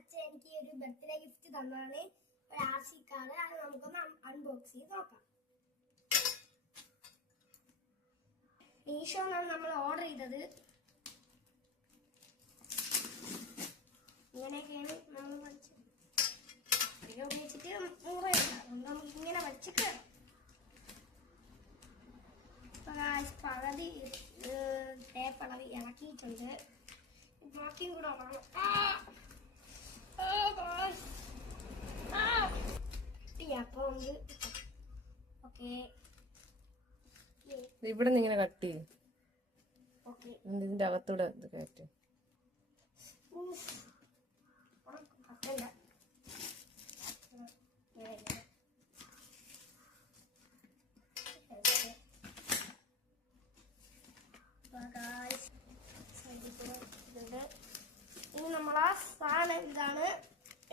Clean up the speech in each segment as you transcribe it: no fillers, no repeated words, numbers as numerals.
അച്ഛൻ എനിക്ക് ഒരു ബർത്ത്ഡേ ഗിഫ്റ്റ് തന്നതാണ്. ഒരു RC കാർ. അത് നമുക്കൊന്ന് അൺബോക്സ് ചെയ്ത് നോക്കാം. മീഷോന്നാണ് നമ്മൾ ഓർഡർ ചെയ്തത്. ഇങ്ങനെയൊക്കെയാണ് നമ്മൾ പഠിച്ചത്. ഉപയോഗിച്ചിട്ട് മുറിയില്ല, അതുകൊണ്ട് നമുക്ക് ഇങ്ങനെ വെച്ചിട്ട് പകുതി ടേപ്പളവ് ഇളക്കിയിട്ടുണ്ട്. ബാക്കിയും കൂടെ അപ്പൊ ഓക്കെ ഇവിടെ നിന്ന് ഇങ്ങനെ കട്ട് ചെയ്യും. ഇതിന്റെ അകത്തൂടെ ഇത് കയറ്റും. ഇനി നമ്മളാ സാധനം ഇതാണ്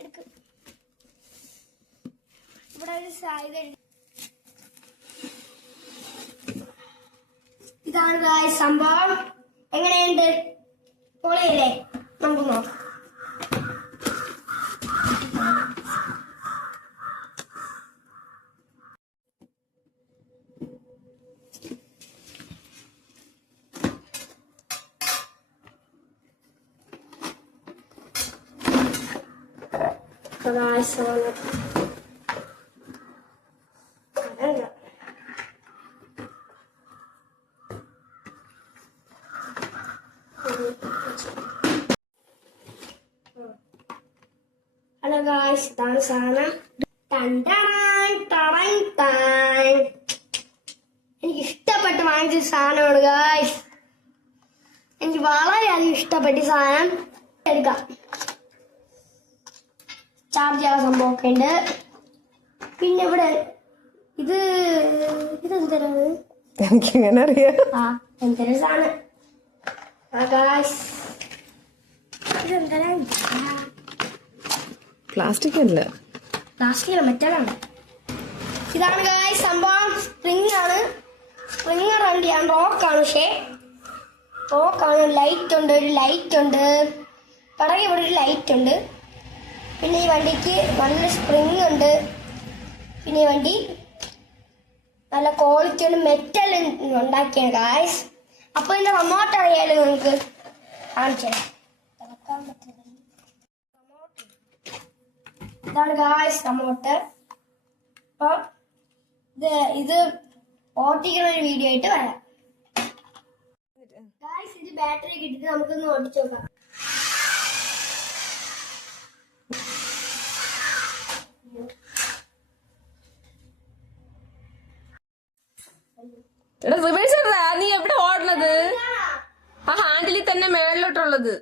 എടുക്കും. ഇവിടെ ഒരു ഇതാണ് സംഭവം. എങ്ങനെയുണ്ട്? പൊളിയല്ലേ? നമുക്ക് നോക്കാം. ഹലോ ഗായ്സ്, ഇതാണ് സാധനം. എനിക്ക് ഇഷ്ടപ്പെട്ട് വാങ്ങിച്ച സാധനമാണ് ഗായ്സ്. എനിക്ക് വളരെയധികം ഇഷ്ടപ്പെട്ട സാധനം. എടുക്കാം. ചാർജ് ചെയ്യാൻ സംഭവമൊക്കെ ഉണ്ട്. പിന്നെ ഇവിടെ ഇതെന്തരാണ്? എനിക്കിങ്ങനെ അറിയാം. എന്തൊരു സാധനം. ഇതെന്തരാ? പ്ലാസ്റ്റിക് അല്ല, മെറ്റലാണ്. ഇതാണ് ഗായ്സ് സംഭവം. സ്പ്രിംഗ് ആണ്. സ്പ്രിംഗർ വണ്ടിയാണ്. റോക്കാണ്. പക്ഷേ റോക്കാണ്. ലൈറ്റ് ഉണ്ട്. ഒരു ലൈറ്റ് ഉണ്ട്. പിറകെ ഇവിടെ ഒരു ലൈറ്റ് ഉണ്ട്. പിന്നെ ഈ വണ്ടിക്ക് നല്ല സ്പ്രിംഗ് ഉണ്ട്. പിന്നെ ഈ വണ്ടി നല്ല ക്വാളിറ്റിയുള്ള മെറ്റൽ ഉണ്ടാക്കിയാണ് ഗായ്സ്. അപ്പൊ ഇതിന്റെ റിമോട്ട് അറിയാലോ നിങ്ങൾക്ക്. കാണിച്ചു ഇതാണ് ഗായ്സ് റിമോട്ട്. അപ്പൊ ഇത് ഓടിക്കുന്ന ഒരു വീഡിയോ ആയിട്ട് വരാം ഗായ്സ്. ഇത് ബാറ്ററി കിട്ടിട്ട് നമുക്കൊന്ന് ഓടിച്ചു നോക്കാം. നീ എവിടെ ഓടണത്? ആ ഹാൻഡിലിൽ തന്നെ മേളിലോട്ടുള്ളത്.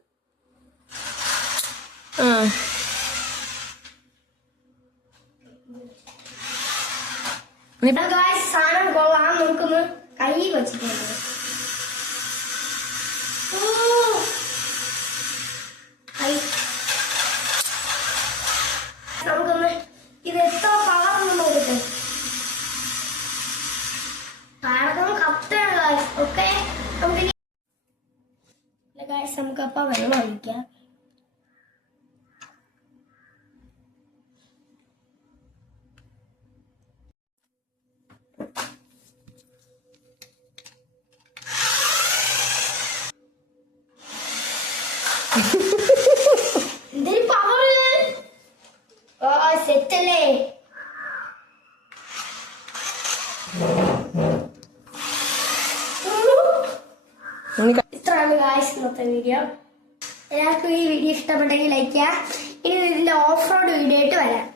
സാധനം കൊള്ളാം. നമുക്കൊന്ന് കൈ വെച്ചിട്ടുണ്ട്. നമുക്കൊന്ന് ഇത് എത്ര കളറൊന്ന് നോക്കട്ടെ. ഓക്കെ, നമുക്കപ്പ വെള്ളം ഒഴിക്കാം. എന്തൊരു പവർ! സെറ്റല്ലേ? ഇത്രയാണ് ഗായ്സ് ഇന്നത്തെ വീഡിയോ. എല്ലാവർക്കും ഈ വീഡിയോ ഇഷ്ടപ്പെട്ടെങ്കിൽ ലൈക്ക് ചെയ്യുക. ഇനി ഇതിന്റെ ഓഫ് റോഡ് വീഡിയോ ആയിട്ട് വരാം.